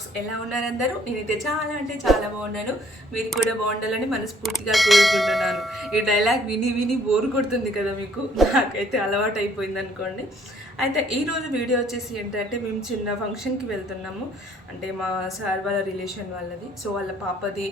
Blogs ఎలా ఉన్నారు అందరూ? నేనైతే చాలా అంటే చాలా బాగున్నాను. మీరు కూడా బాగుండాలని మనస్ఫూర్తిగా కోరుకుంటున్నాను. ఈ డైలాగ్ విని విని బోర్ కొడుతుంది కదా మీకు? నాకైతే అలవాటు అయిపోయింది అనుకోండి. అయితే ఈరోజు వీడియో వచ్చేసి ఏంటంటే మేము చిన్న ఫంక్షన్కి వెళ్తున్నాము. అంటే మా సార్ వాళ్ళ రిలేషన్ వాళ్ళది. సో వాళ్ళ పాపది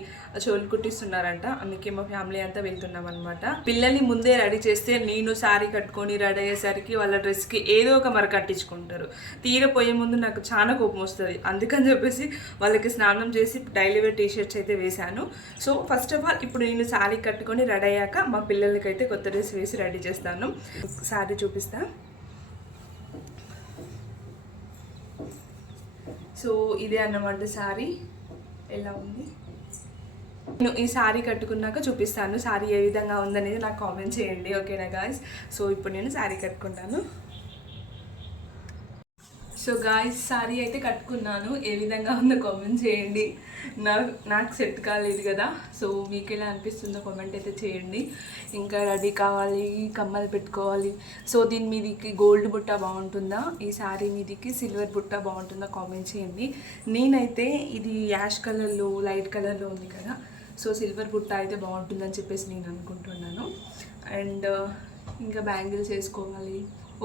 చోలు కుట్టిస్తున్నారంట. అందుకే మా ఫ్యామిలీ అంతా వెళ్తున్నాం అనమాట పిల్లల్ని ముందే రెడీ చేస్తే నేను శారీ కట్టుకొని రెడీ అయ్యేసరికి వాళ్ళ డ్రెస్కి ఏదో ఒక మర కట్టించుకుంటారు తీరపోయే ముందు నాకు చాలా కోపం వస్తుంది. అందుకని చెప్పేసి వాళ్ళకి స్నానం చేసి డైలీ వేర్ టీ షర్ట్స్ అయితే వేశాను. సో ఫస్ట్ ఆఫ్ ఆల్ ఇప్పుడు నేను శారీ కట్టుకొని రెడీ అయ్యాక మా పిల్లలకైతే కొత్త డ్రెస్ వేసి రెడీ చేస్తాను. శారీ చూపిస్తా. సో ఇదే అన్నమాట శారీ ఎలా ఉంది? నేను ఈ శారీ కట్టుకున్నాక చూపిస్తాను. శారీ ఏ విధంగా ఉందనేది నాకు కామెంట్ చేయండి ఓకేనా గాయస్ సో ఇప్పుడు నేను శారీ కట్టుకుంటాను. సో గాయస్ శారీ అయితే కట్టుకున్నాను. ఏ విధంగా ఉందో కామెంట్ చేయండి. నా నాకు సెట్ కాలేదు కదా. సో మీకు ఎలా అనిపిస్తుందో కామెంట్ అయితే చేయండి. ఇంకా రెడీ కావాలి కమ్మలు పెట్టుకోవాలి. సో దీని మీదికి గోల్డ్ బుట్ట బాగుంటుందా? ఈ శారీ మీదికి సిల్వర్ బుట్ట బాగుంటుందా? కామెంట్ చేయండి. నేనైతే ఇది యాష్ కలర్లో లైట్ కలర్లో ఉంది కదా. సో సిల్వర్ బుట్ట అయితే బాగుంటుందని చెప్పేసి నేను అనుకుంటున్నాను. అండ్ uh, ఇంకా బ్యాంగిల్స్ వేసుకోవాలి.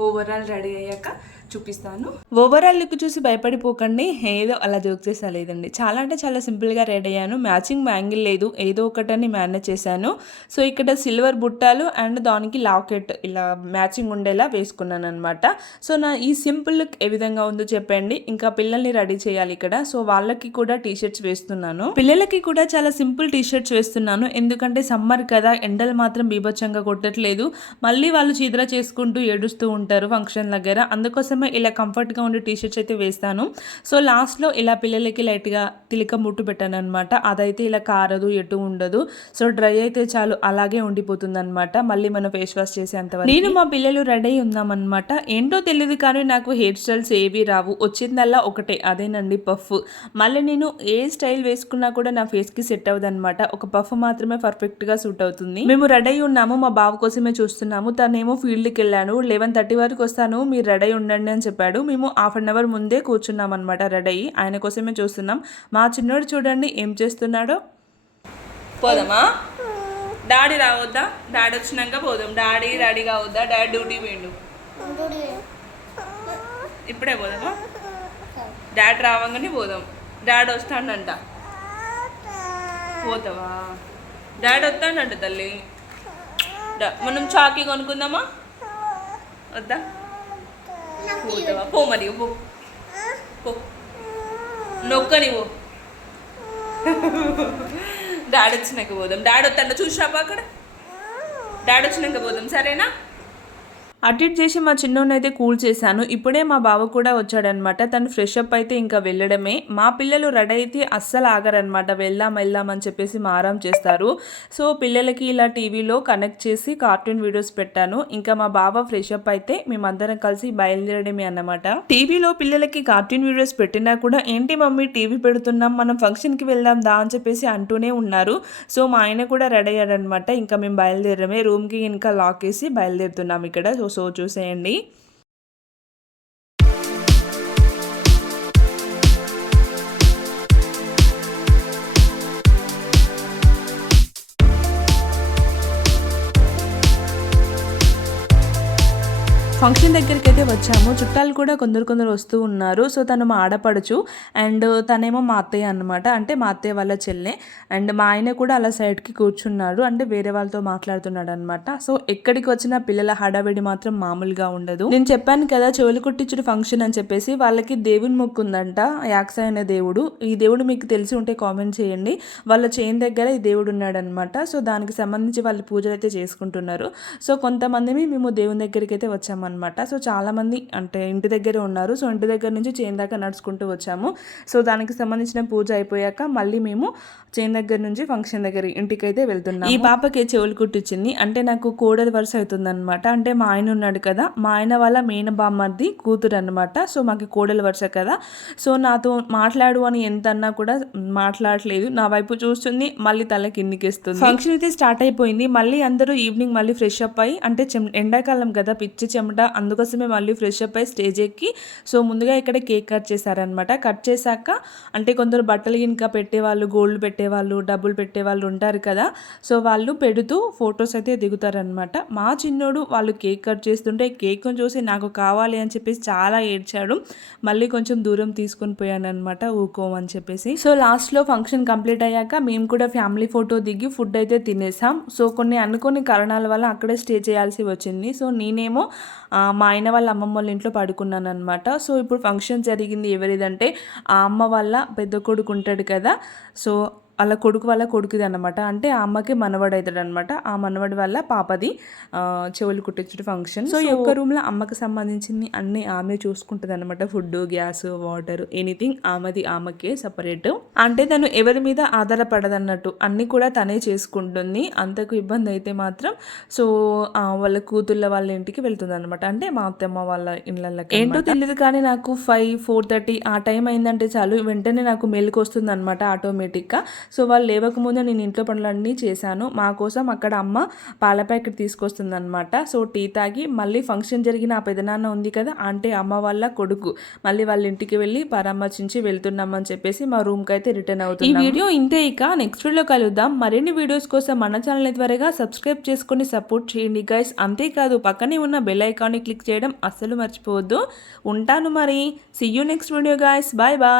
ఓవరాల్ రెడీ అయ్యాక చూపిస్తాను. ఓవరాల్ లుక్ చూసి భయపడిపోకండి. ఏదో అలా జోక్ చేసా లేదండి. చాలా అంటే చాలా సింపుల్గా రెడీ అయ్యాను. మ్యాచింగ్ బ్యాంగిల్ లేదు. ఏదో ఒకటని మేనేజ్ చేశాను. సో ఇక్కడ సిల్వర్ బుట్టాలు అండ్ దానికి లాకెట్ ఇలా మ్యాచింగ్ ఉండేలా వేసుకున్నాను అనమాట సో నా ఈ సింపుల్ లుక్ ఏ విధంగా ఉందో చెప్పండి. ఇంకా పిల్లల్ని రెడీ చేయాలి ఇక్కడ. సో వాళ్ళకి కూడా టీ షర్ట్స్ వేస్తున్నాను. పిల్లలకి కూడా చాలా సింపుల్ టీ షర్ట్స్ వేస్తున్నాను. ఎందుకంటే సమ్మర్ కదా. ఎండలు మాత్రం బీభత్సంగా కొట్టట్లేదు. మళ్ళీ వాళ్ళు చీదర చేసుకుంటూ ఏడుస్తూ ఉంటారు ఫంక్షన్ దగ్గర. అందుకోసమే ఇలా కంఫర్ట్గా ఉండే టీ షర్ట్స్ అయితే వేస్తాను. సో లాస్ట్లో ఇలా పిల్లలకి లైట్గా తిలక ముట్టు పెట్టాను అనమాట అదైతే ఇలా కారదు ఎటు ఉండదు. సో డ్రై అయితే చాలు అలాగే ఉండిపోతుంది అనమాట మళ్ళీ మనం ఫేస్ వాష్ చేసేంతవరకు నేను మా పిల్లలు రెడీ అయి ఉన్నామన్నమాట. ఏంటో తెలియదు కానీ నాకు హెయిర్ స్టైల్స్ ఏవి రావు. వచ్చిందల్లా ఒకటే అదేనండి పఫ్. మళ్ళీ నేను ఏ స్టైల్ వేసుకున్నా కూడా నా ఫేస్కి సెట్ అవ్వదు అనమాట ఒక పఫ్ మాత్రమే పర్ఫెక్ట్గా సూట్ అవుతుంది. మేము రెడీ అయి ఉన్నాము మా బావ కోసమే చూస్తున్నాము. తనేమో ఫీల్డ్కి వెళ్ళాను లెవెన్ థర్టీ వరకు వస్తాను. మీరు రెడీ ఉండండి రండి అని చెప్పాడు. మేము హాఫ్ అన్ అవర్ ముందే కూర్చున్నాం అనమాట రెడీ అయ్యి. ఆయన కోసమే చూస్తున్నాం. మా చిన్నోడు చూడండి ఏం చేస్తున్నాడో. పోదామా? డాడీ రావద్దా? డాడీ వచ్చినాక పోదాం. డాడీ రెడీ కావద్దా? డాడీ డ్యూటీ పోయిండు. ఇప్పుడే పోదామా? డాడీ రావంగానే పోదాం. డాడీ వస్తాడంట. పోతావా? డాడీ వస్తాడంట తల్లి. మనం చాకీ కొనుక్కుందామా? వద్దా? పోతావా పో మరి పో. పో. నొక్కని పో. డాడీ వచ్చినాక పోదాం. డాడీ వస్తాడు చూసినాపా అక్కడ? డాడీ వచ్చినాక పోదాం. సరేనా? అటెండ్ చేసి మా చిన్నోని కూల్ చేశాను. ఇప్పుడే మా బావ కూడా వచ్చాడనమాట. తను ఫ్రెష్ అప్ అయితే ఇంకా వెళ్ళడమే. మా పిల్లలు రెడీ అయితే అస్సలు ఆగరనమాట. వెళ్దాం వెళ్దాం అని చెప్పేసి మారం చేస్తారు. సో పిల్లలకి ఇలా టీవీలో కనెక్ట్ చేసి కార్టూన్ వీడియోస్ పెట్టాను. ఇంకా మా బావ ఫ్రెష్ అప్ అయితే మేమందరం కలిసి బయలుదేరడమే అన్నమాట. టీవీలో పిల్లలకి కార్టూన్ వీడియోస్ పెట్టినా కూడా ఏంటి మమ్మీ టీవీ పెడుతున్నాం మనం ఫంక్షన్కి వెళ్దాం దా అని చెప్పేసి అంటూనే ఉన్నారు. సో మా ఆయన కూడా రెడీ అయ్యాడనమాట. ఇంకా మేము బయలుదేరడమే. రూమ్కి ఇంకా లాక్ వేసి బయలుదేరుతున్నాం ఇక్కడ. సో సో చూసేయండి. ఫంక్షన్ దగ్గరికి అయితే వచ్చాము. చుట్టాలు కూడా కొందరు కొందరు వస్తూ ఉన్నారు. సో తను మా ఆడపడుచు అండ్ తనేమో మా అత్తయ్య అనమాట అంటే మా అత్తయ్య వాళ్ళ చెల్లె. అండ్ మా ఆయన కూడా అలా సైడ్కి కూర్చున్నాడు అంటే వేరే వాళ్ళతో మాట్లాడుతున్నాడు అనమాట సో ఎక్కడికి వచ్చిన పిల్లల హడావిడి మాత్రం మామూలుగా ఉండదు. నేను చెప్పాను కదా చెవులు కుట్టించుడు ఫంక్షన్ అని చెప్పేసి వాళ్ళకి దేవుని మొక్కు ఉందంట. యాక్స అనే దేవుడు. ఈ దేవుడు మీకు తెలిసి ఉంటే కామెంట్ చేయండి. వాళ్ళ చేయిన దగ్గర ఈ దేవుడు ఉన్నాడు అనమాట సో దానికి సంబంధించి వాళ్ళు పూజలు అయితే చేసుకుంటున్నారు. సో కొంతమంది మేము దేవుని దగ్గరికి అయితే వచ్చామన్నమాట. సో చాలామంది అంటే ఇంటి దగ్గరే ఉన్నారు. సో ఇంటి దగ్గర నుంచి చేన్ దాకా నడుచుకుంటూ వచ్చాము. సో దానికి సంబంధించిన పూజ అయిపోయాక మళ్ళీ మేము చేన్ దగ్గర నుంచి ఫంక్షన్ దగ్గర ఇంటికైతే వెళ్తున్నాం ఈ పాపకి చెవులు కుట్టించింది. అంటే నాకు కోడలి వరుస అవుతుంది అనమాట అంటే మా ఆయన ఉన్నాడు కదా మా ఆయన వాళ్ళ మేన బామ్మర్ది కూతురు అనమాట సో మాకు కోడలి వరుస కదా. సో నాతో మాట్లాడు అని ఎంత అన్నా కూడా మాట్లాడట్లేదు నా వైపు చూస్తుంది మళ్ళీ తల కిందికిస్తుంది. ఫంక్షన్ అయితే స్టార్ట్ అయిపోయింది. మళ్ళీ అందరూ ఈవినింగ్ మళ్ళీ ఫ్రెష్ అప్ అయ్యి అంటే ఎండాకాలం కదా పిచ్చి చెమట అనమాట అందుకోసమే మళ్ళీ ఫ్రెష్ అప్ అయి స్టేజ్ ఎక్కి సో ముందుగా ఇక్కడ కేక్ కట్ చేశారనమాట కట్ చేశాక అంటే కొందరు బట్టలు ఇంకా పెట్టేవాళ్ళు గోల్డ్ పెట్టేవాళ్ళు డబ్బులు పెట్టేవాళ్ళు ఉంటారు కదా సో వాళ్ళు పెడుతూ ఫొటోస్ అయితే దిగుతారనమాట మా చిన్నోడు వాళ్ళు కేక్ కట్ చేస్తుంటే కేక్ను చూసి నాకు కావాలి అని చెప్పేసి చాలా ఏడ్చాడు. మళ్ళీ కొంచెం దూరం తీసుకొని పోయాను అనమాట ఊకోమని చెప్పేసి. సో లాస్ట్లో ఫంక్షన్ కంప్లీట్ అయ్యాక మేము కూడా ఫ్యామిలీ ఫోటో దిగి ఫుడ్ అయితే తినేసాం. సో కొన్ని అనుకోని కారణాల వల్ల అక్కడే స్టే చేయాల్సి వచ్చింది. సో నేనేమో మా ఆయన వాళ్ళ అమ్మమ్మ వాళ్ళ ఇంట్లో పడుకున్నాను అనమాట సో ఇప్పుడు ఫంక్షన్ జరిగింది ఎవరిదంటే ఆ అమ్మ వాళ్ళ పెద్ద కొడుకు ఉంటాడు కదా. సో వాళ్ళ కొడుకు వాళ్ళ కొడుకుది అనమాట అంటే ఆ అమ్మకి మనవడు అవుతాడు అనమాట ఆ మనవడి వల్ల పాపది చెవులు కుట్టించడం ఫంక్షన్ సో ఈ ఒక్క రూమ్లో అమ్మకి సంబంధించింది అన్ని ఆమె చూసుకుంటుంది అనమాట ఫుడ్ గ్యాస్ వాటర్ ఎనీథింగ్ ఆమెది ఆమెకే సపరేట్ అంటే తను ఎవరి మీద ఆధారపడదన్నట్టు అన్ని కూడా తనే చేసుకుంటుంది. అంతకు ఇబ్బంది అయితే మాత్రం సో వాళ్ళ కూతుళ్ళ వాళ్ళ ఇంటికి వెళ్తుంది అనమాట అంటే మా అత్తమ్మ వాళ్ళ ఇళ్ళకి ఏంటో తెలియదు కానీ నాకు ఫైవ్ ఫోర్ థర్టీ ఆ టైం అయిందంటే చాలు. వెంటనే నాకు మెలకు వస్తుంది అనమాట ఆటోమేటిక్గా. సో వాళ్ళు లేవకముందే నేను ఇంట్లో పనులన్నీ చేశాను. మా కోసం అక్కడ అమ్మ పాల ప్యాకెట్ తీసుకొస్తుంది అనమాట సో టీ తాగి మళ్ళీ ఫంక్షన్ జరిగిన ఆ పెదనాన్న ఉంది కదా అంటే అమ్మ వాళ్ళ కొడుకు. మళ్ళీ వాళ్ళ ఇంటికి వెళ్ళి పరామర్శించి వెళ్తున్నామని చెప్పేసి మా రూమ్కి అయితే రిటర్న్ అవుతుంది ఈ వీడియో ఇంతే ఇక. నెక్స్ట్ వీడియో కలుద్దాం. మరిన్ని వీడియోస్ కోసం మన ఛానల్ త్వరగా సబ్స్క్రైబ్ చేసుకొని సపోర్ట్ చేయండి గైస్. అంతేకాదు పక్కనే ఉన్న బెల్ ఐకాన్ని క్లిక్ చేయడం అస్సలు మర్చిపోవద్దు. ఉంటాను మరి. See you next video guys bye bye